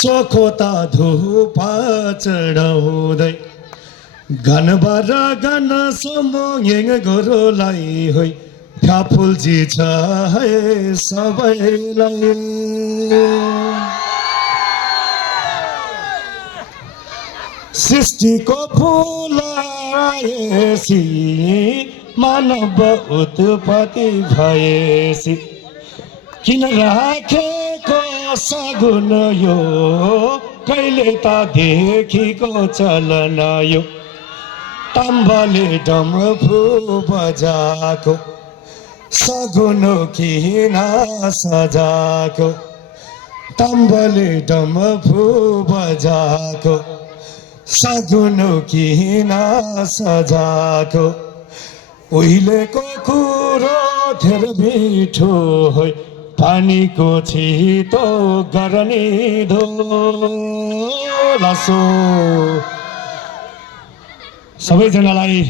चोखोता धुपा चढाउँदै घनबार घन समोङ गोरोलाई होइ फ्याफुल्जी छ है सबैलाई सृष्टिको फुलाएसी मानव उत्पत्ति भएसी किन राखेको सगुन यो कहिले त देखिको चलन यो तम्बले डमफु बजाको सगुन किन सजाको तम्बले डमफु बजाको सगुन किन सजाको उहिलेको कुरो धेरै मिठो होइ पानीको छिटो गर्ने धोलासो सबैजनालाई